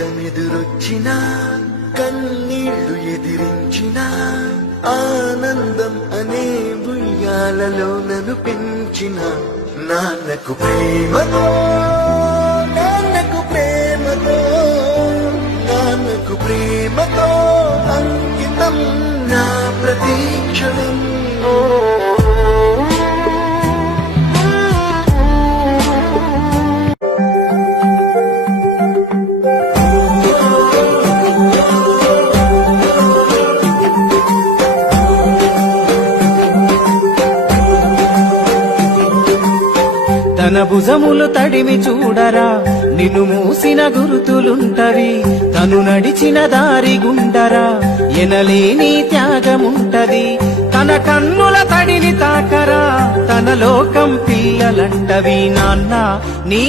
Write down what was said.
కష్టమెదురొచ్చినా కన్నీళ్లు ఎదిరించినా ఆనందం అనే ఉయ్యాలలో నన్ను పెంచిన నాన్నకు ప్రేమతో నాన్నకు ప్రేమతో నాన్నకు ప్రేమతో అంకితం నా ప్రతీక్షణం. తన భుజములు తడిమి చూడరా నిన్ను మూసిన గురుతులుంటవి, తను నడిచిన దారి గుండరా ఎనలేని త్యాగముంటది. తన కన్నుల తడిని తాకరా తన లోకం పిల్లలంటవి. నాన్న నీ